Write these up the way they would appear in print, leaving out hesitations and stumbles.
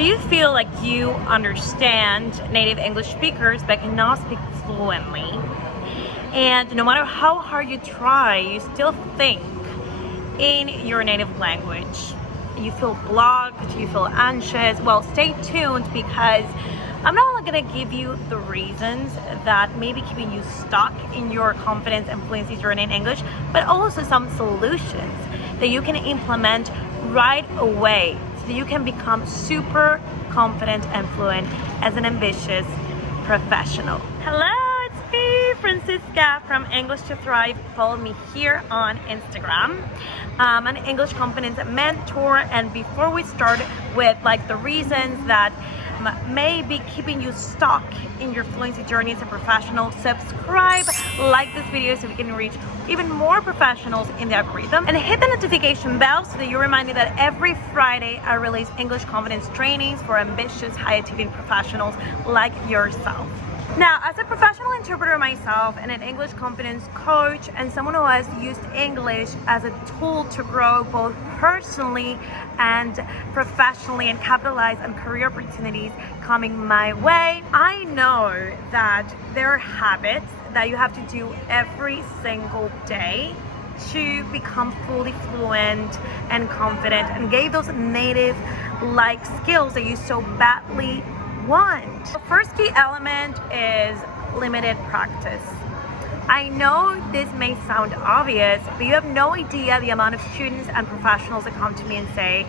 Do you feel like you understand native English speakers but cannot speak fluently? And no matter how hard you try, you still think in your native language. You feel blocked, you feel anxious. Well, stay tuned, because I'm not only gonna give you the reasons that may be keeping you stuck in your confidence and fluency journey in English, but also some solutions that you can implement right away so that you can become super confident and fluent as an ambitious professional. Hello, it's me, Francisca from English to Thrive. Follow me here on Instagram. I'm an English confidence mentor, and before we start with the reasons that may be keeping you stuck in your fluency journey as a professional, subscribe, like this video so we can reach even more professionals in the algorithm, and hit the notification bell so that you're reminded that every Friday I release English confidence trainings for ambitious, high-achieving professionals like yourself. Now, as a professional interpreter myself and an English confidence coach and someone who has used English as a tool to grow both personally and professionally and capitalize on career opportunities coming my way, I know that there are habits that you have to do every single day to become fully fluent and confident and gain those native-like skills that you so badly want. The first key element is limited practice. I know this may sound obvious, but you have no idea the amount of students and professionals that come to me and say,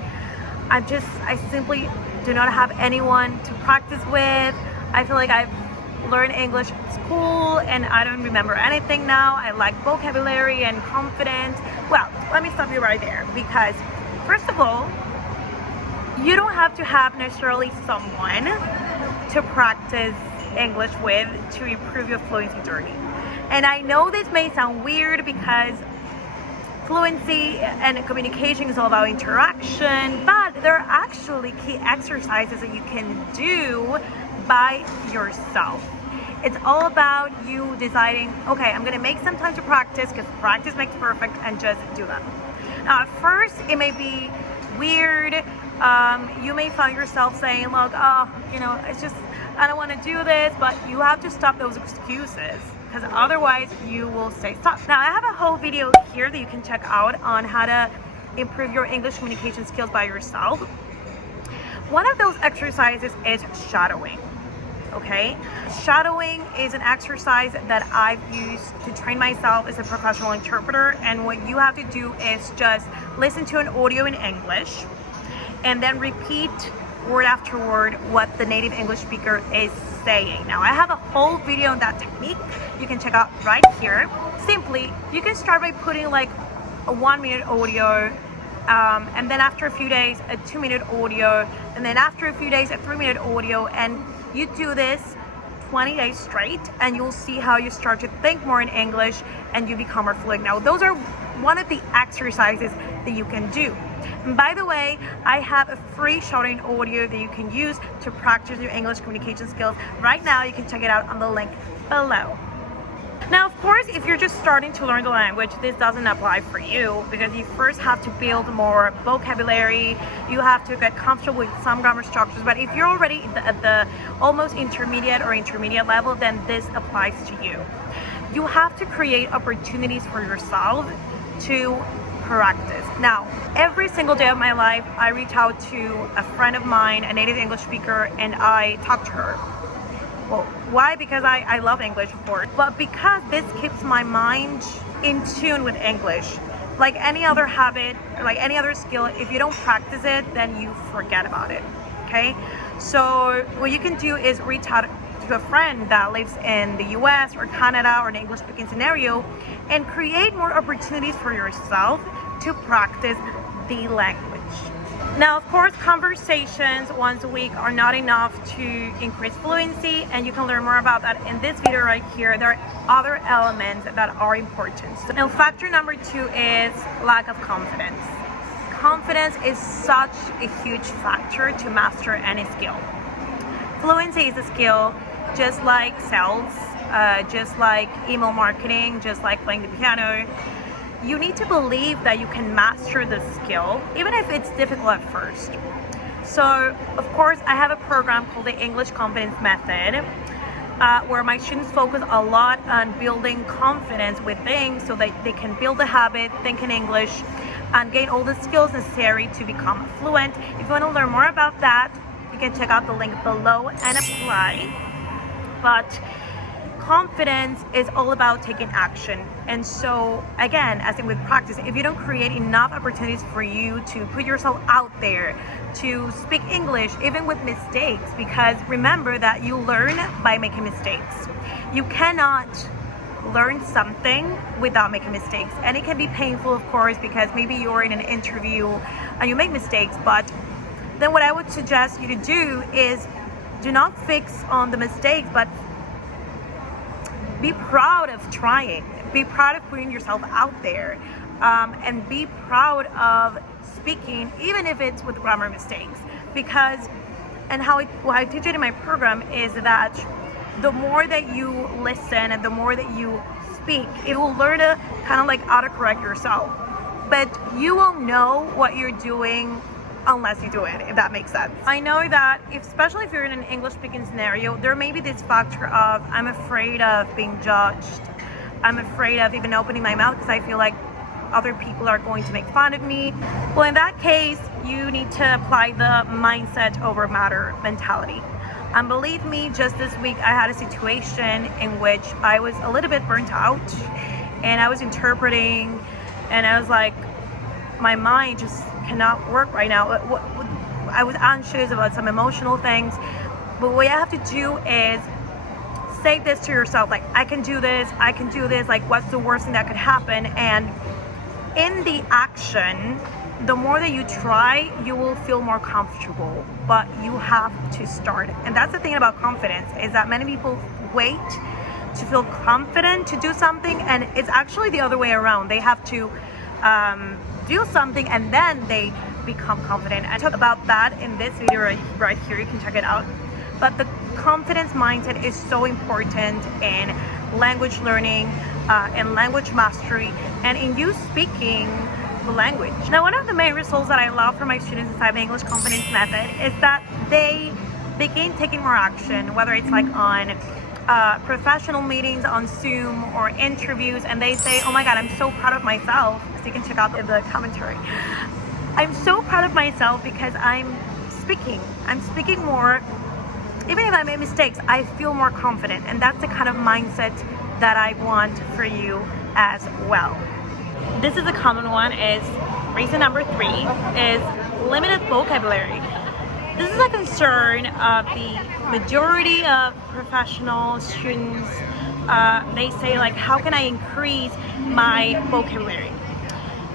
I simply do not have anyone to practice with. I feel like I've learned English at school and I don't remember anything now. I lack vocabulary and confidence. Well, let me stop you right there, because first of all, you don't have to have necessarily someone to practice English with to improve your fluency journey. And I know this may sound weird, because fluency and communication is all about interaction, but there are actually key exercises that you can do by yourself. It's all about you deciding, okay, I'm gonna make some time to practice, because practice makes perfect, and just do that. Now, at first, it may be weird. You may find yourself saying, look, it's just, I don't want to do this, but you have to stop those excuses, because otherwise you will stay stuck. Now, I have a whole video here that you can check out on how to improve your English communication skills by yourself. One of those exercises is shadowing. Okay, shadowing is an exercise that I've used to train myself as a professional interpreter, and what you have to do is just listen to an audio in English and then repeat word after word what the native English speaker is saying. Now, I have a whole video on that technique you can check out right here. Simply, you can start by putting a 1-minute audio, and then after a few days a 2-minute audio, and then after a few days a 3-minute audio, and you do this 20 days straight, and you'll see how you start to think more in English and you become more fluent. Now, those are one of the exercises that you can do. And by the way, I have a free shadowing audio that you can use to practice your English communication skills. Right now, you can check it out on the link below. Now, of course, if you're just starting to learn the language, this doesn't apply for you, because you first have to build more vocabulary. You have to get comfortable with some grammar structures. But if you're already at the almost intermediate or intermediate level, then this applies to you. You have to create opportunities for yourself to practice. Now, every single day of my life, I reach out to a friend of mine, a native English speaker, and I talk to her. Well, why? Because I love English, of course, but because this keeps my mind in tune with English. Like any other habit, like any other skill, if you don't practice it, then you forget about it, okay? So what you can do is reach out to a friend that lives in the US or Canada or an English-speaking scenario and create more opportunities for yourself to practice the language. Now, of course, conversations once a week are not enough to increase fluency, and you can learn more about that in this video right here. There are other elements that are important. So now, factor number 2 is lack of confidence. Confidence is such a huge factor to master any skill. Fluency is a skill just like sales, just like email marketing, just like playing the piano. You need to believe that you can master the skill, even if it's difficult at first. So of course I have a program called the English Confidence Method, where my students focus a lot on building confidence with things so that they can build a habit, think in English, and gain all the skills necessary to become fluent. If you want to learn more about that, you can check out the link below and apply. But confidence is all about taking action. And so again, as in with practice, if you don't create enough opportunities for you to put yourself out there, to speak English, even with mistakes, because remember that you learn by making mistakes. You cannot learn something without making mistakes. And it can be painful, of course, because maybe you're in an interview and you make mistakes, but then what I would suggest you to do is do not fix on the mistakes, but be proud of trying. Be proud of putting yourself out there, and be proud of speaking, even if it's with grammar mistakes. Because, and what I teach it in my program is that the more that you listen and the more that you speak, it will learn to kind of like autocorrect yourself. But you won't know what you're doing unless you do it, if that makes sense. I know that especially if you're in an English speaking scenario, there may be this factor of I'm afraid of being judged. I'm afraid of even opening my mouth because I feel like other people are going to make fun of me. Well, in that case, you need to apply the mindset over matter mentality. And believe me, just this week I had a situation in which I was a little bit burnt out, and I was interpreting, and I was like, my mind just cannot work right now. I was anxious about some emotional things, but what you have to do is say this to yourself, like, I can do this, like, what's the worst thing that could happen? And in the action, the more that you try, you will feel more comfortable, but you have to start. And that's the thing about confidence, is that many people wait to feel confident to do something, and it's actually the other way around. They have to do something and then they become confident. I talk about that in this video right here, you can check it out. But the confidence mindset is so important in language learning, and language mastery, and in you speaking the language. Now, one of the main results that I love for my students inside the English Confidence Method is that they begin taking more action, whether it's like on professional meetings on Zoom or interviews, and they say, oh my god, I'm so proud of myself. So you can check out the commentary. I'm so proud of myself because I'm speaking more. Even if I make mistakes, I feel more confident, and that's the kind of mindset that I want for you as well. This is a common one, is reason number 3 is limited vocabulary. This is a concern of the majority of professional students. They say, like, how can I increase my vocabulary?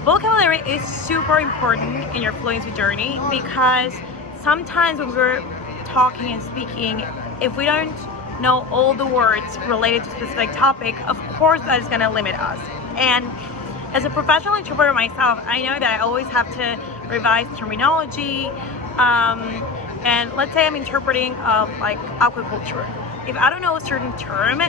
Vocabulary is super important in your fluency journey, because sometimes when we're talking and speaking, if we don't know all the words related to a specific topic, of course that is going to limit us. And as a professional interpreter myself, I know that I always have to revise terminology. And let's say I'm interpreting like aquaculture. If I don't know a certain term,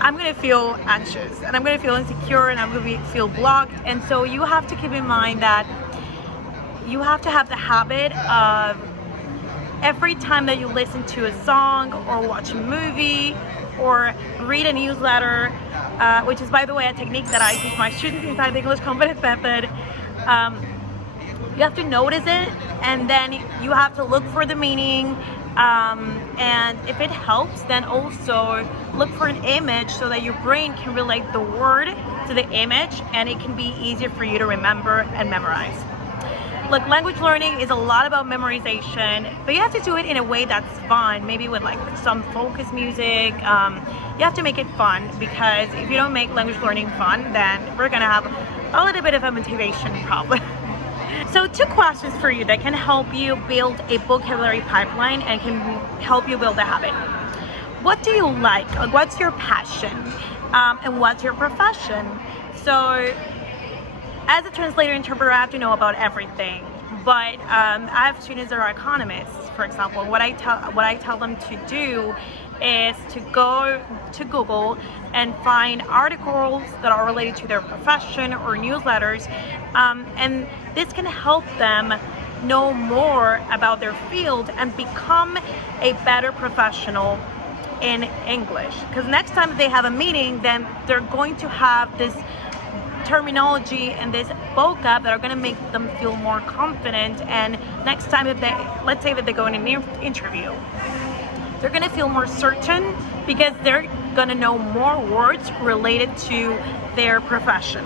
I'm gonna feel anxious and I'm gonna feel insecure and I'm gonna feel blocked. And so you have to keep in mind that you have to have the habit of every time that you listen to a song or watch a movie or read a newsletter, which is, by the way, a technique that I teach my students inside the English Confidence Method, you have to notice it, and then you have to look for the meaning, and if it helps, then also look for an image so that your brain can relate the word to the image, and it can be easier for you to remember and memorize. Look, language learning is a lot about memorization, but you have to do it in a way that's fun, maybe with like some focus music. You have to make it fun, because if you don't make language learning fun, then we're gonna have a little bit of a motivation problem. So 2 questions for you that can help you build a vocabulary pipeline and can help you build a habit. What do you like? What's your passion? And what's your profession? So as a translator interpreter, I have to know about everything, but I have students that are economists, for example. What I tell them to do is to go to Google and find articles that are related to their profession or newsletters, and this can help them know more about their field and become a better professional in English. Because next time they have a meeting, then they're going to have this terminology and this vocab that are going to make them feel more confident, and next time if they, let's say that they go in an interview, they're going to feel more certain because they're going to know more words related to their profession.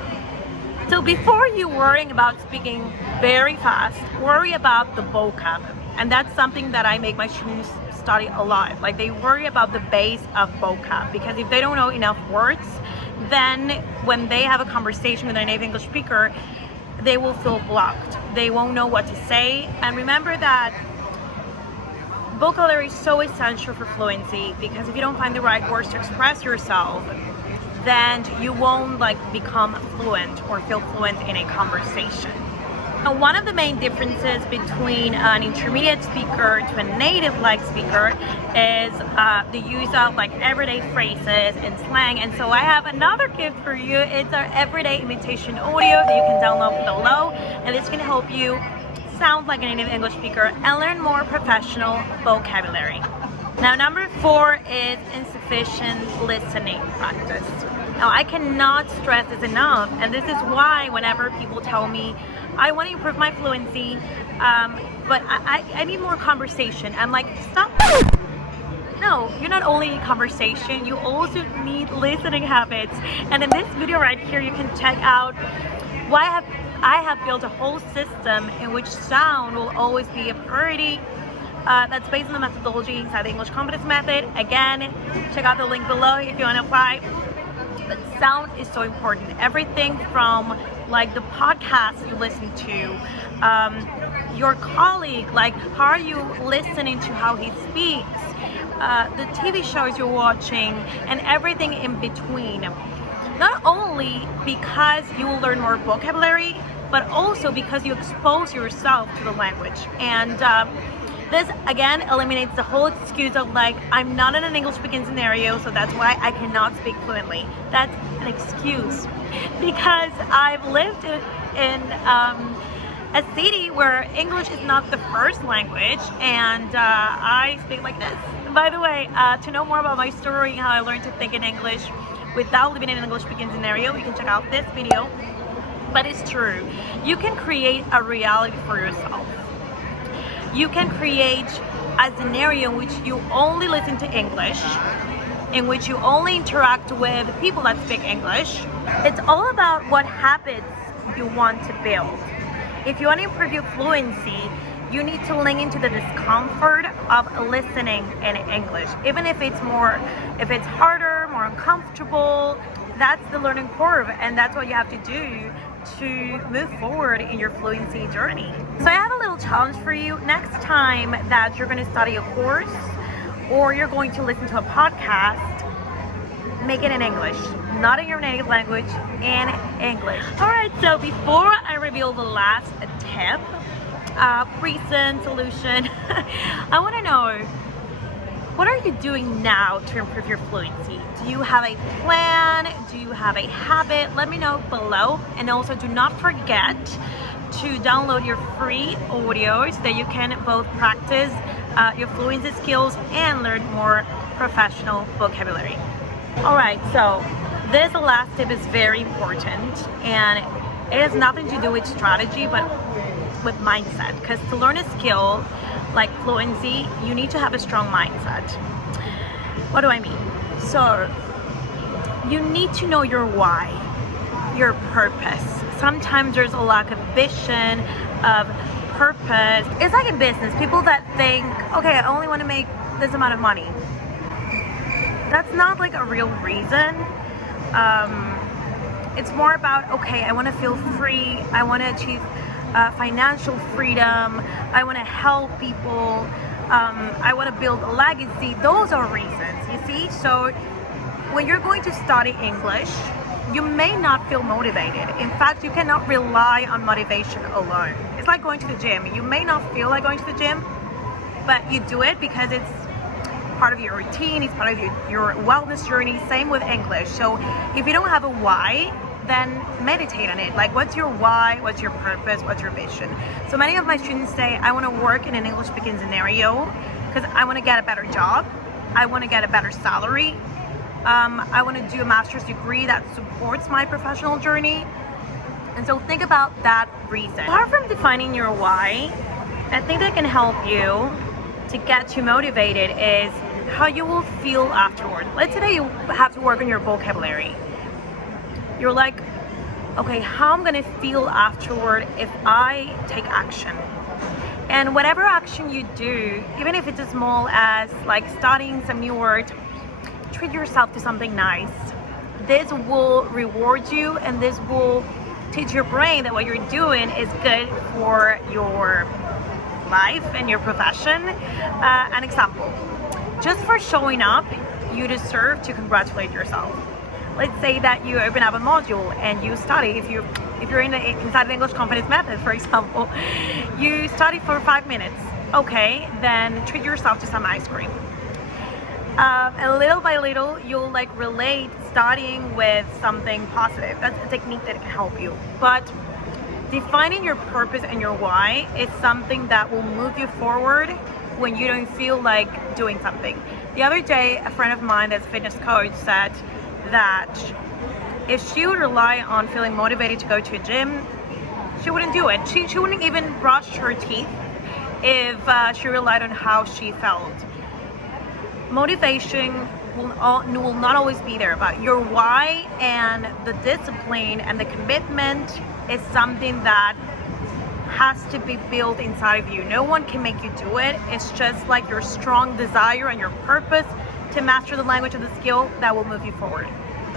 So before you worrying about speaking very fast, worry about the vocab. And that's something that I make my students study a lot. Like, they worry about the base of vocab, because if they don't know enough words, then when they have a conversation with a native English speaker, they will feel blocked. They won't know what to say. And remember that vocabulary is so essential for fluency, because if you don't find the right words to express yourself, then you won't become fluent or feel fluent in a conversation. Now, one of the main differences between an intermediate speaker to a native speaker is the use of everyday phrases and slang. And so I have another gift for you. It's our everyday imitation audio that you can download below, and it's going to help you sound like a native English speaker and learn more professional vocabulary. Now, number 4 is insufficient listening practice. Now, I cannot stress this enough, and this is why whenever people tell me, I want to improve my fluency, but I need more conversation, I'm like, stop. No, you're not only in conversation, you also need listening habits. And in this video right here, you can check out why I have built a whole system in which sound will always be a priority. That's based on the methodology inside the English Competence Method. Again, check out the link below if you want to apply. But sound is so important. Everything from the podcast you listen to, your colleague, how are you listening to how he speaks, the TV shows you're watching, and everything in between. Not only because you will learn more vocabulary, but also because you expose yourself to the language. And this again eliminates the whole excuse of I'm not in an English speaking scenario, so that's why I cannot speak fluently. That's an excuse, because I've lived in a city where English is not the first language, and I speak like this. By the way, to know more about my story and how I learned to think in English without living in an English speaking scenario, you can check out this video. But it's true, you can create a reality for yourself. You can create a scenario in which you only listen to English, in which you only interact with people that speak English. It's all about what habits you want to build. If you want to improve your fluency, you need to lean into the discomfort of listening in English. Even if it's harder, more uncomfortable, that's the learning curve, and that's what you have to do to move forward in your fluency journey. So I have a little challenge for you. Next time that you're going to study a course or you're going to listen to a podcast, make it in English, not in your native language, in English. All right, so before I reveal the last tip, reason, solution, I want to know, what are you doing now to improve your fluency? Do you have a plan? Do you have a habit? Let me know below. And also, do not forget to download your free audio so that you can both practice your fluency skills and learn more professional vocabulary. All right, so this last tip is very important, and it has nothing to do with strategy, but with mindset. Because to learn a skill like fluency, you need to have a strong mindset. What do I mean? So you need to know your why, your purpose. Sometimes there's a lack of vision, of purpose. It's like in business, people that think, okay, I only want to make this amount of money. That's not a real reason. It's more about, okay, I want to feel free, I want to achieve financial freedom, I want to help people, I want to build a legacy. Those are reasons, you see? So when you're going to study English, you may not feel motivated. In fact, you cannot rely on motivation alone. It's like going to the gym. You may not feel like going to the gym, but you do it because it's part of your routine, it's part of your wellness journey. Same with English. So if you don't have a why, then meditate on it. Like, what's your why? What's your purpose? What's your vision? So many of my students say, I want to work in an English speaking scenario because I want to get a better job. I want to get a better salary. I want to do a master's degree that supports my professional journey. And so think about that reason. Apart from defining your why, I think that can help you to get you motivated is how you will feel afterward. Let's say that you have to work on your vocabulary. You're like, okay, how I'm gonna feel afterward if I take action? And whatever action you do, even if it's as small as like studying some new word, treat yourself to something nice. This will reward you, and this will teach your brain that what you're doing is good for your life and your profession. An example, just for showing up, you deserve to congratulate yourself. Let's say that you open up a module and you study. If you're inside the English Confidence Method, for example, you study for 5 minutes. Okay, then treat yourself to some ice cream. And little by little, you'll like relate studying with something positive. That's a technique that can help you. But defining your purpose and your why is something that will move you forward when you don't feel like doing something. The other day, a friend of mine that's a fitness coach said that if she would rely on feeling motivated to go to a gym, she wouldn't do it. She wouldn't even brush her teeth if she relied on how she felt. Motivation will not always be there, but your why and the discipline and the commitment is something that has to be built inside of you. No one can make you do it. It's just like your strong desire and your purpose to master the language of the skill that will move you forward.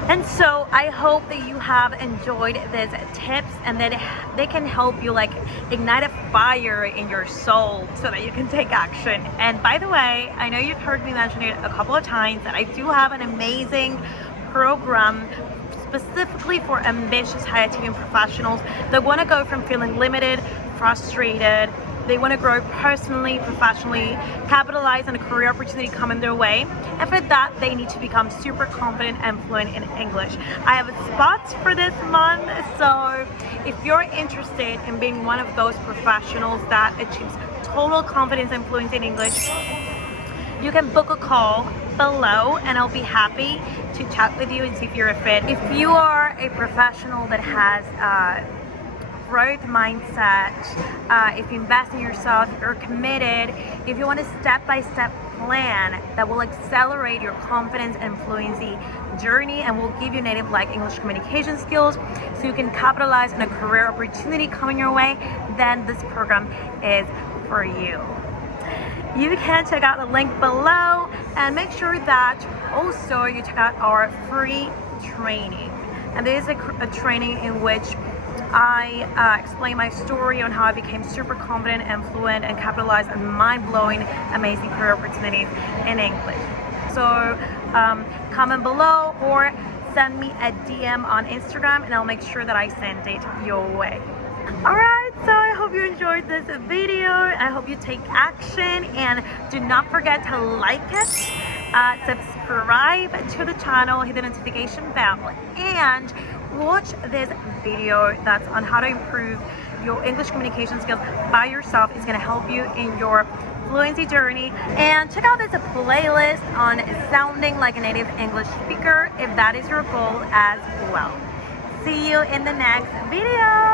And so I hope that you have enjoyed these tips and that they can help you like ignite a fire in your soul so that you can take action. And by the way, I know you've heard me mention it a couple of times that I do have an amazing program specifically for ambitious high achieving professionals that want to go from feeling limited, frustrated, they want to grow personally, professionally, capitalize on a career opportunity coming their way, and for that they need to become super confident and fluent in English. I have spots for this month, so if you're interested in being one of those professionals that achieves total confidence and fluency in English, you can book a call below and I'll be happy to chat with you and see if you're a fit. If you are a professional that has growth mindset, if you invest in yourself, if you're committed, if you want a step-by-step plan that will accelerate your confidence and fluency journey and will give you native like English communication skills so you can capitalize on a career opportunity coming your way, then this program is for you. You can check out the link below and make sure that also you check out our free training. And there is a training in which I explain my story on how I became super confident and fluent and capitalized on mind-blowing, amazing career opportunities in English. So comment below or send me a DM on Instagram and I'll make sure that I send it your way. Alright, so I hope you enjoyed this video. I hope you take action and do not forget to like it, subscribe to the channel, hit the notification bell, and watch this video that's on how to improve your English communication skills by yourself. It's going to help you in your fluency journey. And check out this playlist on sounding like a native English speaker if that is your goal as well. See you in the next video.